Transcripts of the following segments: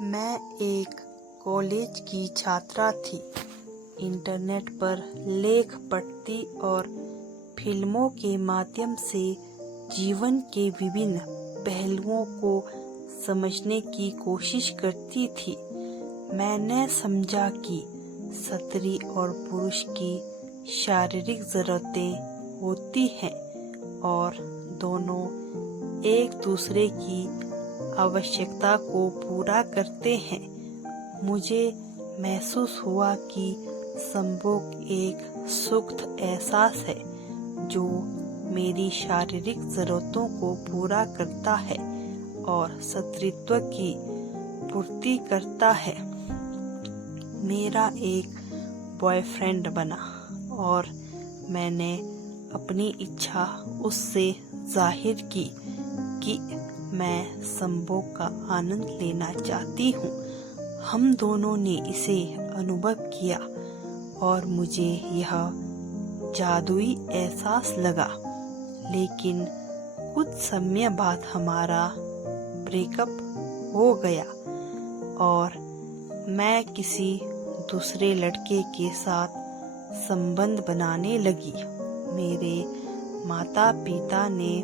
मैं एक कॉलेज की छात्रा थी। इंटरनेट पर लेख पढ़ती और फिल्मों के माध्यम से जीवन के विभिन्न पहलुओं को समझने की कोशिश करती थी। मैंने समझा कि स्त्री और पुरुष की शारीरिक ज़रूरतें होती हैं और दोनों एक दूसरे की आवश्यकता को पूरा करते हैं। मुझे महसूस हुआ कि संभोग एक सुखद एहसास है जो मेरी शारीरिक ज़रूरतों को पूरा करता है और स्त्रीत्व की पूर्ति करता है। मेरा एक बॉयफ्रेंड बना और मैंने अपनी इच्छा उससे जाहिर की कि मैं संभोग का आनंद लेना चाहती हूँ। हम दोनों ने इसे अनुभव किया और मुझे यह जादुई एहसास लगा। लेकिन कुछ समय बाद हमारा ब्रेकअप हो गया और मैं किसी दूसरे लड़के के साथ संबंध बनाने लगी। मेरे माता पिता ने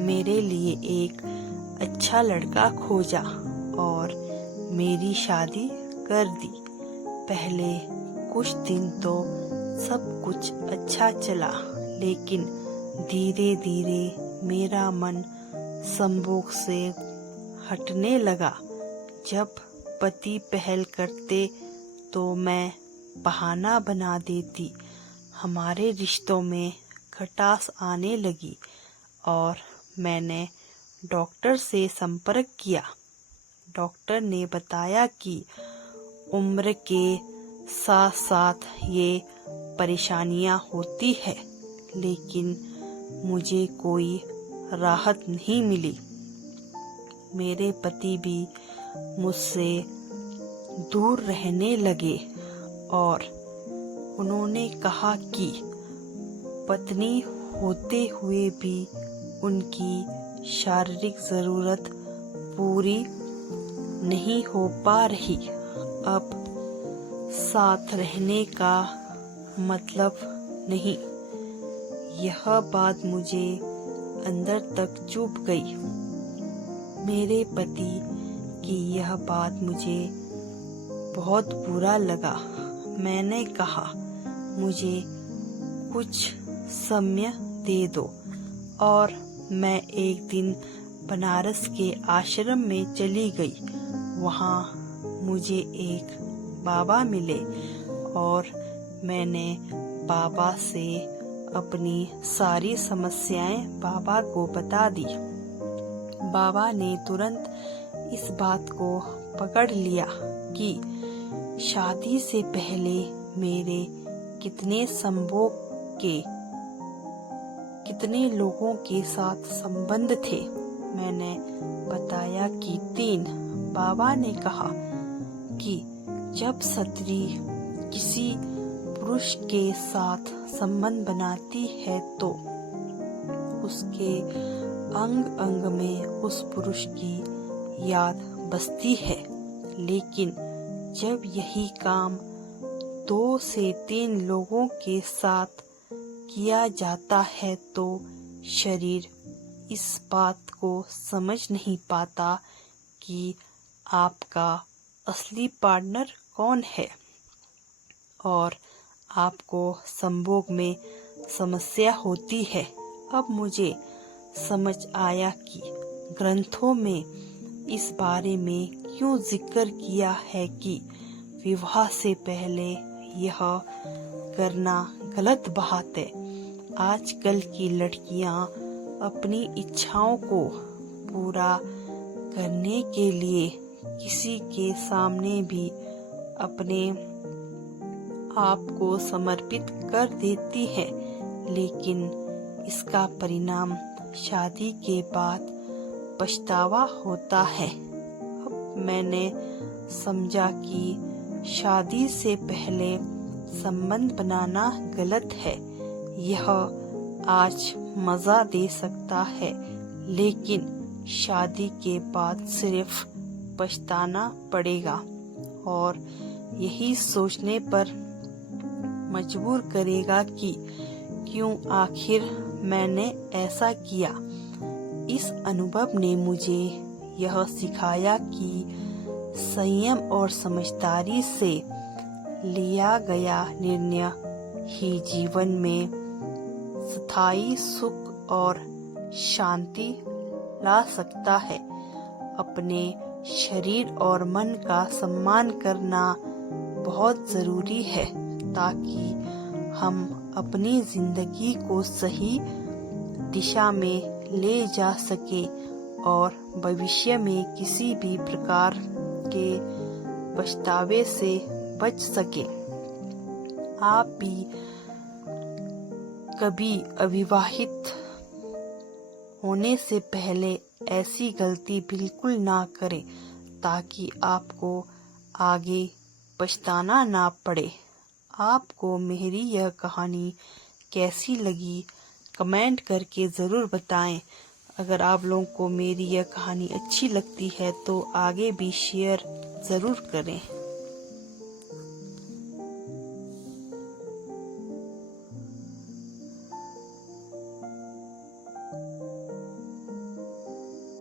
मेरे लिए एक अच्छा लड़का खोजा और मेरी शादी कर दी। पहले कुछ दिन तो सब कुछ अच्छा चला, लेकिन धीरे धीरे मेरा मन संभोग से हटने लगा। जब पति पहल करते तो मैं बहाना बना देती। हमारे रिश्तों में खटास आने लगी और मैंने डॉक्टर से संपर्क किया। डॉक्टर ने बताया कि उम्र के साथ साथ ये परेशानियां होती है, लेकिन मुझे कोई राहत नहीं मिली। मेरे पति भी मुझसे दूर रहने लगे और उन्होंने कहा कि पत्नी होते हुए भी उनकी शारीरिक ज़रूरत पूरी नहीं हो पा रही। अब साथ रहने का मतलब नहीं। यह बात मुझे अंदर तक चुभ गई। मेरे पति की यह बात मुझे बहुत बुरा लगा। मैंने कहा, मुझे कुछ समय दे दो। और मैं एक दिन बनारस के आश्रम में चली गई। वहाँ मुझे एक बाबा मिले और मैंने बाबा से अपनी सारी समस्याएं बाबा को बता दी। बाबा ने तुरंत इस बात को पकड़ लिया कि शादी से पहले मेरे कितने लोगों के साथ संबंध थे। मैंने बताया कि 3। बाबा ने कहा कि जब स्त्री किसी पुरुष के साथ संबंध बनाती है तो उसके अंग अंग में उस पुरुष की याद बसती है, लेकिन जब यही काम 2 से 3 लोगों के साथ किया जाता है तो शरीर इस बात को समझ नहीं पाता कि आपका असली पार्टनर कौन है और आपको संभोग में समस्या होती है। अब मुझे समझ आया कि ग्रंथों में इस बारे में क्यों जिक्र किया है कि विवाह से पहले यह करना गलत बात है। आजकल की लड़कियां अपनी इच्छाओं को पूरा करने के लिए किसी के सामने भी अपने आप को समर्पित कर देती हैं, लेकिन इसका परिणाम शादी के बाद पछतावा होता है। अब मैंने समझा कि शादी से पहले संबंध बनाना गलत है। यह आज मज़ा दे सकता है, लेकिन शादी के बाद सिर्फ पछताना पड़ेगा और यही सोचने पर मजबूर करेगा कि क्यों आखिर मैंने ऐसा किया। इस अनुभव ने मुझे यह सिखाया कि संयम और समझदारी से लिया गया निर्णय ही जीवन में स्थायी सुख और शांति ला सकता है। अपने शरीर और मन का सम्मान करना बहुत जरूरी है ताकि हम अपनी जिंदगी को सही दिशा में ले जा सके और भविष्य में किसी भी प्रकार के पछतावे से बच सके। आप भी कभी अविवाहित होने से पहले ऐसी गलती बिल्कुल ना करें ताकि आपको आगे पछताना ना पड़े। आपको मेरी यह कहानी कैसी लगी कमेंट करके ज़रूर बताएं। अगर आप लोगों को मेरी यह कहानी अच्छी लगती है तो आगे भी शेयर ज़रूर करें।